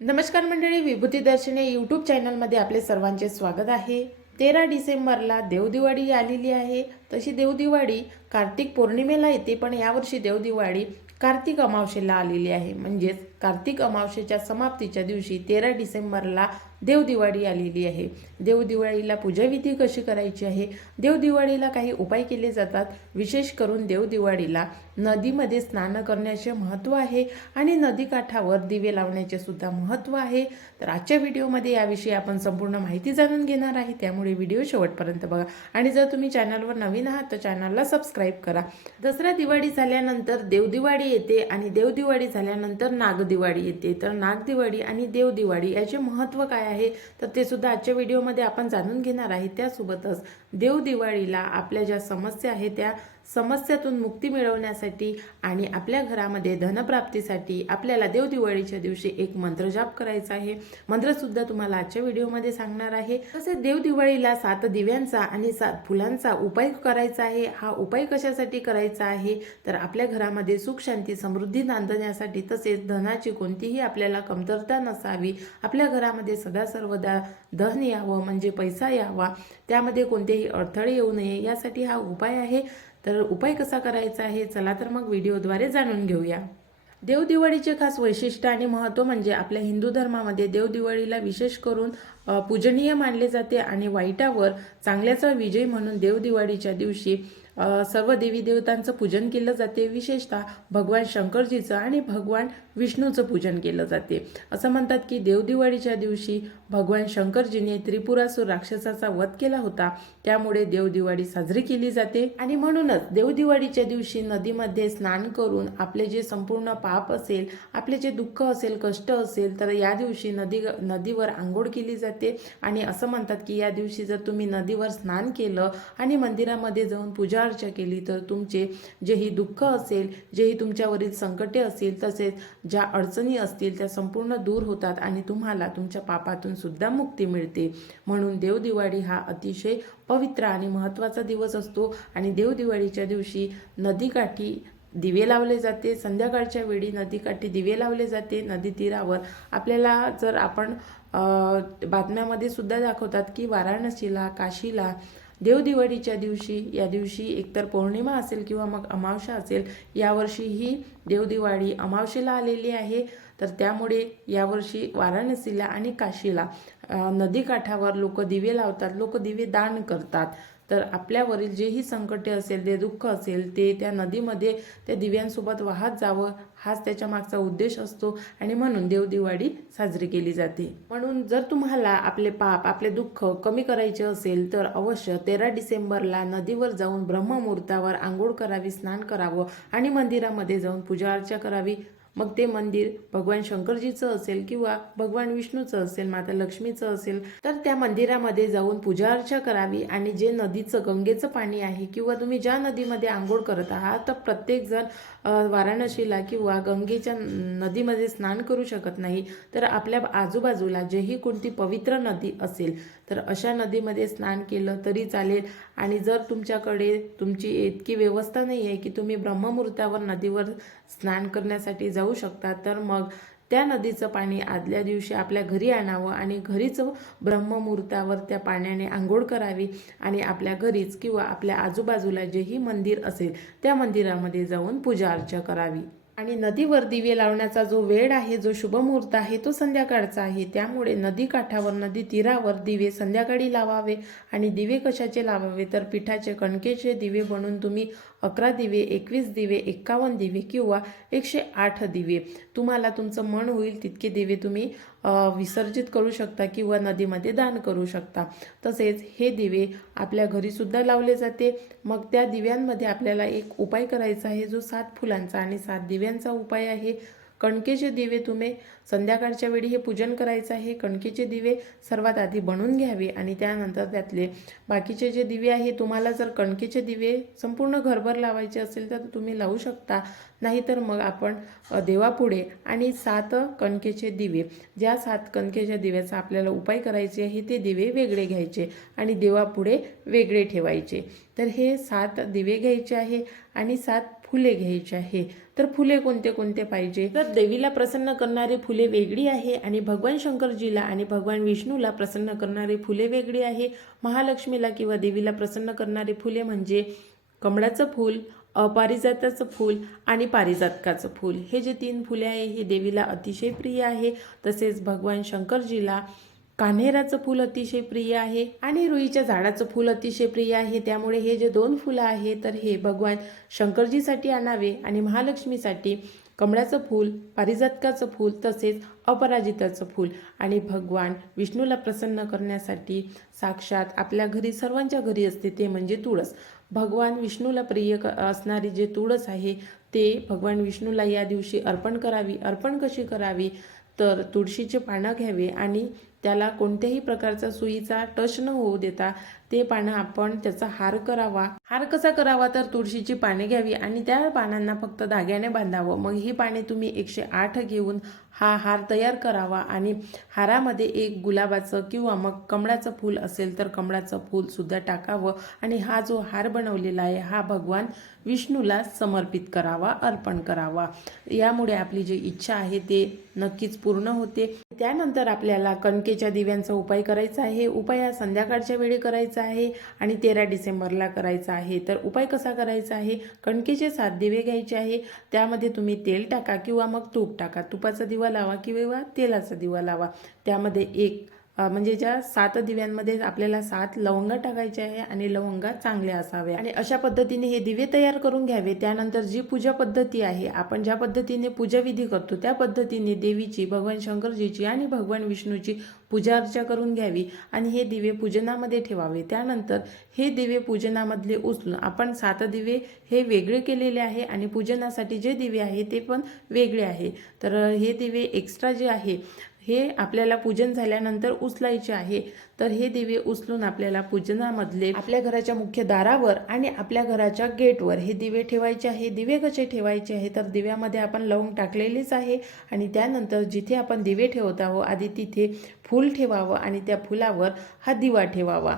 नमस्कार मंडळी, विभूती दर्शने यूट्यूब चॅनलमध्ये आपले सर्वांचे स्वागत आहे। 13 डिसेंबरला देवदिवाळी आलेली आहे। तशी देवदिवाळी कार्तिक पौर्णिमेला येते, पण यावर्षी देवदिवाळी कार्तिक अमावस्येला आलेली आहे। म्हणजेच कार्तिक अमावस्येच्या समाप्तीच्या दिवशी 13 डिसेंबरला देवदिवाळी आलेली आहे। देवदिवाळीला पूजाविधी कशी करायची आहे, देवदिवाळीला काही उपाय केले जातात। विशेष करून देवदिवाळीला नदीमध्ये स्नान करण्याचे महत्त्व आहे आणि नदीकाठावर दिवे लावण्याचे सुद्धा महत्त्व आहे। तर आजच्या व्हिडिओमध्ये याविषयी आपण संपूर्ण माहिती जाणून घेणार आहे, त्यामुळे व्हिडिओ शेवटपर्यंत बघा। आणि जर तुम्ही चॅनलवर नवीन आहात तर चॅनलला सबस्क्राईब करा। दसरा दिवाळी झाल्यानंतर देवदिवाळी येते आणि देवदिवाळी झाल्यानंतर नागदिवाळी येते। तर नागदिवाळी आणि देवदिवाळी याचे महत्त्व काय आहे तर ते सुद्धा आजच्या व्हिडिओमध्ये आपण जाणून घेणार आहे। त्यासोबतच देवदिवाळीला आपल्या ज्या समस्या आहेत त्या समस्यातून मुक्ती मिळवण्यासाठी आणि आपल्या घरामध्ये धनप्राप्तीसाठी आपल्याला देवदिवाळीच्या दिवशी एक मंत्र जाप करायचा आहे। मंत्र सुद्धा तुम्हाला आजच्या व्हिडिओमध्ये सांगणार आहे। तसेच देवदिवाळीला 7 दिव्यांचा आणि 7 फुलांचा उपाय करायचा आहे। हा उपाय कशासाठी करायचा आहे तर आपल्या घरामध्ये सुख शांती समृद्धी नांदण्यासाठी, तसेच धनाची कोणतीही आपल्याला कमतरता नसावी, आपल्या घरामध्ये सदा सर्वदा धन यावं म्हणजे पैसा यावा, त्यामध्ये कोणतेही अडथळे येऊ नये यासाठी हा उपाय आहे। तर उपाय कसा करायचा आहे चला तर मग व्हिडिओद्वारे जाणून घेऊया। देवदिवाळीचे खास वैशिष्ट्य आणि महत्त्व म्हणजे आपल्या हिंदू धर्मामध्ये देवदिवाळीला विशेष करून पूजनीय मानले जाते आणि वाईटावर चांगल्याचा विजय म्हणून देवदिवाळीच्या दिवशी सर्व देवी देवतांचं पूजन केलं जाते। विशेषतः भगवान शंकरजीचं आणि भगवान विष्णूचं पूजन केलं जाते। असं म्हणतात की देवदिवाळीच्या दिवशी भगवान शंकरजीने त्रिपुरासुर राक्षसाचा वध केला होता, त्यामुळे देवदिवाळी साजरी केली जाते। आणि म्हणूनच देवदिवाळीच्या दिवशी नदीमध्ये स्नान करून आपले जे संपूर्ण पाप असेल, आपले जे दुःख असेल, कष्ट असेल, तर या दिवशी नदीवर आंघोळ केली जाते। आणि असं म्हणतात की या दिवशी जर तुम्ही नदीवर स्नान केलं आणि मंदिरामध्ये जाऊन पूजा अर्चा केली तर तुमचे जेही दुःख असेल, जेही तुमच्यावरील संकटे असतील, तसेच ज्या अडचणी असतील त्या संपूर्ण दूर होतात आणि तुम्हाला तुमच्या पापातून सुद्धा मुक्ती मिळते। म्हणून देवदिवाळी हा अतिशय पवित्र आणि महत्त्वाचा दिवस असतो। आणि देवदिवाळीच्या दिवशी नदीकाठी दिवे लावले जाते। संध्याकाळच्या वेळी नदीकाठी दिवे लावले जाते। नदी तीरावर आपल्याला जर आपण बातम्यामध्ये सुद्धा दाखवतात की वाराणसीला, काशीला देवदिवाळीच्या दिवशी, या दिवशी एकतर पौर्णिमा असेल किंवा मग अमावस्या असेल, यावर्षी ही देवदिवाळी अमावस्येला आलेली आहे। तर त्यामुळे यावर्षी वाराणसीला आणि काशीला नदीकाठावर लोक दिवे लावतात, लोक दिवे दान करतात। तर आपल्यावरील जेही संकटे असेल, जे दुःख असेल, ते त्या नदीमध्ये त्या दिव्यांसोबत वाहत जावं, हाच त्याच्या मागचा उद्देश असतो आणि म्हणून देवदिवाळी साजरी केली जाते। म्हणून जर तुम्हाला आपले पाप, आपले दुःख कमी करायचे असेल तर अवश्य 13 डिसेंबरला नदीवर जाऊन ब्रह्ममुहूर्तावर आंघोळ करावी, स्नान करावं आणि मंदिरामध्ये जाऊन पूजा अर्चा करावी। मग ते मंदिर भगवान शंकरजीचं असेल किंवा भगवान विष्णूचं असेल, माता लक्ष्मीचं असेल, तर त्या मंदिरामध्ये जाऊन पूजा अर्चा करावी। आणि जे नदीचं, गंगेचं पाणी आहे किंवा तुम्ही ज्या नदीमध्ये आंघोळ करत आहात, तर प्रत्येकजण वाराणसीला किंवा गंगेच्या नदीमध्ये स्नान करू शकत नाही, तर आपल्या आजूबाजूला जेही कोणती पवित्र नदी असेल तर अशा नदीमध्ये स्नान केलं तरी चालेल। आणि जर तुमच्याकडे तुमची इतकी व्यवस्था नाही आहे की तुम्ही ब्रह्ममुहूर्तावर नदीवर स्नान करण्यासाठी जाऊ शकता, तर मग त्या नदीचं पाणी आदल्या दिवशी आपल्या घरी आणावं आणि घरीच ब्रह्ममुहूर्तावर त्या पाण्याने आंघोळ करावी आणि आपल्या घरीच किंवा आपल्या आजूबाजूला जेही मंदिर असेल त्या मंदिरामध्ये जाऊन पूजा अर्चा करावी। आणि नदीवर दिवे लावण्याचा जो वेळ आहे, जो शुभमुहूर्त आहे, तो संध्याकाळचा आहे। त्यामुळे नदी काठावर, नदी तीरावर दिवे संध्याकाळी लावावे। आणि दिवे कशाचे लावावे तर पिठाचे, कणकेचे दिवे बनवून तुम्ही 11 दिवे, 21 दिवे, 51 दिवे किंवा 108 दिवे, तुम्हाला तुमचं मन होईल तितके दिवे तुम्ही विसर्जित करू शकता किंवा नदीमध्ये दान करू शकता। तसेच हे दिवे आपल्या घरी सुद्धा लावले जाते। मग त्या दिव्यांमध्ये आपल्याला एक उपाय करायचा आहे, जो 7 फुलांचा आणि 7 दिव्यांचा उपाय आहे। कणकेचे दिवे तुम्ही संध्याकाळच्या वेळी हे पूजन करायचं आहे। कणकेचे दिवे सर्वात आधी बनवून घ्यावे आणि त्यानंतर त्यातले बाकीचे जे दिवे आहे, तुम्हाला जर कणकेचे दिवे संपूर्ण घरभर लावायचे असेल तर तुम्ही लावू शकता। नाहीतर मग आपण देवापुढे आणि 7 कणकेचे दिवे, ज्या 7 कणकेच्या दिव्याचा आपल्याला उपाय करायचे आहे ते दिवे वेगळे घ्यायचे आणि देवापुढे वेगळे ठेवायचे। तर हे 7 दिवे घ्यायचे आहे आणि 7 फुले घ्यायची आहे। तर फुले कोणते कोणते पाहिजे, तर देवीला प्रसन्न करणारी फुले वेगळी आहे आणि भगवान शंकरजीला आणि भगवान विष्णूला प्रसन्न करणारी फुले वेगळी आहे। महालक्ष्मीला किंवा देवीला प्रसन्न करणारी फुले म्हणजे कमळाचं फूल, पारिजाताचं फूल आणि पारिजातकाचं फूल, हे जे 3 फुले आहे हे देवीला अतिशय प्रिय आहे। तसेच भगवान शंकरजीला कान्हेराचं फूल अतिशय प्रिय आहे आणि रुईच्या झाडाचं फूल अतिशय प्रिय आहे। त्यामुळे हे जे 2 फुलं आहे तर हे भगवान शंकरजीसाठी आणावे आणि महालक्ष्मीसाठी कमळाचं फूल, पारिजातकाचं फूल तसेच अपराजिताचं फूल आणि भगवान विष्णूला प्रसन्न करण्यासाठी साक्षात आपल्या घरी सर्वांच्या घरी असते ते म्हणजे तुळस। भगवान विष्णूला प्रिय असणारी जे तुळस आहे ते भगवान विष्णूला या दिवशी अर्पण करावी। अर्पण कशी करावी, तर तुळशीचे पानं घ्यावे आणि त्याला कोणत्याही प्रकारचा सुईचा टच न होऊ देता ते पानं आपण त्याचा हार करावा। हार कसा करावा, तर तुळशीची पाने घ्यावी आणि त्या पानांना फक्त धाग्याने बांधावं। मग ही पाने तुम्ही 108 घेऊन हा हार तयार करावा आणि हारामध्ये एक गुलाबाचं किंवा मग कमळाचं फूल असेल तर कमळाचं फूल सुद्धा टाकावं आणि हा जो हार बनवलेला आहे हा भगवान विष्णूला समर्पित करावा, अर्पण करावा। यामुळे आपली जी इच्छा आहे ते नक्कीच पूर्ण होते। त्यानंतर आपल्याला कणकेच्या दिव्यांचा उपाय करायचा आहे। उपाय हा संध्याकाळच्या वेळी करायचा आहे आणि 13 डिसेंबरला करायचा आहे। तर उपाय कसा करायचा आहे, कणकेचे 7 दिवे घ्यायचे आहे, त्यामध्ये तुम्ही तेल टाका किंवा मग तूप टाका, तुपाचा दिवा लावा किंवा तेलाचा दिवा लावा। त्यामध्ये एक म्हणजे ज्या 7 दिव्यांमध्ये आपल्याला 7 लवंगा टाकायचे आहे आणि लवंगा चांगल्या असाव्या आणि अशा पद्धतीने हे दिवे तयार करून घ्यावे। त्यानंतर जी पूजा पद्धती आहे, आपण ज्या पद्धतीने पूजा विधी करतो त्या पद्धतीने देवीची, भगवान शंकरजीची आणि भगवान विष्णूची पूजा अर्चा करून घ्यावी आणि हे दिवे पूजनामध्ये ठेवावे। त्यानंतर हे दिवे पूजनामधले उचलून आपण 7 दिवे हे वेगळे केलेले आहे आणि पूजनासाठी जे दिवे आहे ते पण वेगळे आहे। तर हे दिवे एक्स्ट्रा जे आहे हे आपल्याला पूजन झाल्यानंतर उचलायचे आहे। तर हे दिवे उचलून आपल्याला पूजनामधले आपल्या घराच्या मुख्य दारावर आणि आपल्या घराच्या गेटवर हे दिवे ठेवायचे आहे। दिवे कसे ठेवायचे आहे, तर दिव्यामध्ये आपण लवंग टाकलेलीच आहे आणि त्यानंतर जिथे आपण दिवे ठेवत आहोत आधी तिथे फूल ठेवावं आणि त्या फुलावर हा दिवा ठेवावा।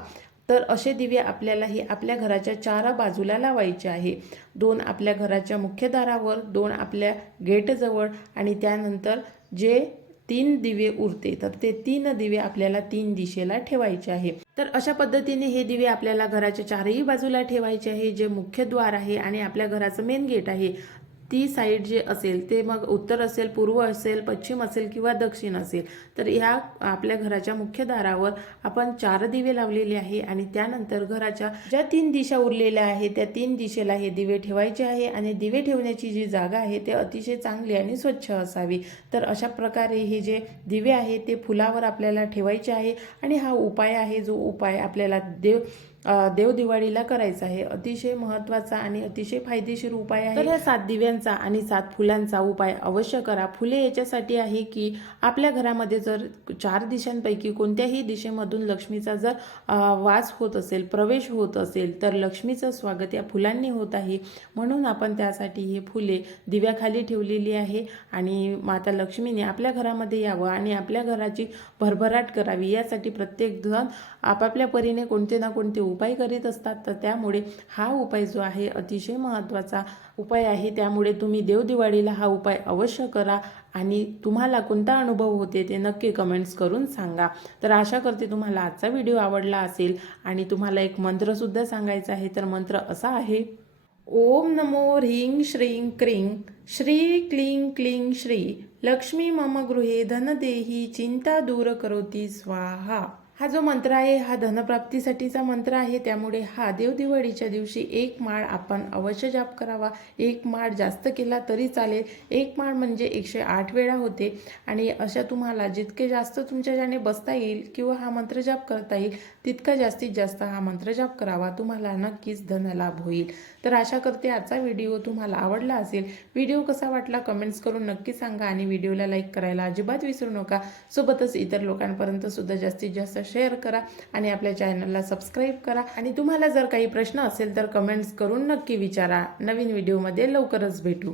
तर असे दिवे आपल्याला हे आपल्या घराच्या 4 बाजूला लावायचे आहे। 2 आपल्या घराच्या मुख्य दारावर, 2 आपल्या गेटजवळ आणि त्यानंतर जे 3 दिवे उरते तर ते 3 दिवे आपल्याला 3 दिशेला ठेवायचे आहे। तर अशा पद्धतीने हे दिवे आपल्याला घराच्या 4ही बाजूला ठेवायचे आहे। जे मुख्य द्वार आहे आणि आपल्या घराचं मेन गेट आहे ती साईड जे असेल ते मग उत्तर असेल, पूर्व असेल, पश्चिम असेल किंवा दक्षिण असेल, तर ह्या आपल्या घराच्या मुख्य दारावर आपण 4 दिवे लावलेले आहे आणि त्यानंतर घराच्या ज्या 3 दिशा उरलेल्या आहेत त्या 3 दिशेला हे दिवे ठेवायचे आहे आणि दिवे ठेवण्याची जी जागा आहे ते अतिशय चांगली आणि स्वच्छ असावी। तर अशा प्रकारे हे जे दिवे आहे ते फुलावर आपल्याला ठेवायचे आहे आणि हा उपाय आहे जो उपाय आपल्याला देवदिवाळीला करायचा आहे। अतिशय महत्त्वाचा आणि अतिशय फायदेशीर उपाय आहे। तर या 7 दिव्यांचा आणि 7 फुलांचा उपाय अवश्य करा। फुले याच्यासाठी आहे की आपल्या घरामध्ये जर 4 दिशांपैकी कोणत्याही दिशेमधून लक्ष्मीचा जर वास होत असेल, प्रवेश होत असेल तर लक्ष्मीचं स्वागत या फुलांनी होत आहे। म्हणून आपण त्यासाठी हे फुले दिव्याखाली ठेवलेली आहे आणि माता लक्ष्मीने आपल्या घरामध्ये यावं आणि आपल्या घराची भरभराट करावी यासाठी प्रत्येक जण आपापल्या परीने कोणते ना कोणते उपाय करीत असतात। तर त्यामुळे हा उपाय जो आहे अतिशय महत्त्वाचा उपाय आहे। त्यामुळे तुम्ही देवदिवाळीला हा उपाय अवश्य करा आणि तुम्हाला कोणता अनुभव होते ते नक्की कमेंट्स करून सांगा। तर आशा करते तुम्हाला आजचा व्हिडिओ आवडला असेल आणि तुम्हाला एक मंत्र सुद्धा सांगायचा आहे। तर मंत्र असा आहे, ओम नमो ह्रीं श्रीं क्रीं श्री क्लीं क्लीं श्री लक्ष्मी मम गृहे धन देही चिंता दूर करोति स्वाहा। हा जो मंत्र आहे हा धनप्राप्तीसाठीचा मंत्र आहे। त्यामुळे हा देवदिवाळीच्या दिवशी 1 माळ आपण अवश्य जाप करावा। 1 माळ जास्त केला तरी चालेल, 1 माळ म्हणजे 108 वेळा होते आणि अशा तुम्हाला जितके जास्त तुमच्या ज्याने बसता येईल किंवा हा मंत्र जाप करता येईल तितका जास्तीत जास्त हा मंत्र जाप करावा, तुम्हाला नक्कीच धनलाभ होईल। तर आशा करते आजचा व्हिडिओ तुम्हाला आवडला असेल। व्हिडिओ कसा वाटला कमेंट्स करून नक्की सांगा आणि व्हिडिओला लाईक करायला अजिबात विसरू नका। सोबतच इतर लोकांपर्यंत सुद्धा जास्तीत जास्त शेअर करा आणि आपल्या चॅनलला सबस्क्राईब करा आणि तुम्हाला जर काही प्रश्न असेल तर कमेंट्स करून नक्की विचारा। नवीन व्हिडिओमध्ये लवकरच भेटू।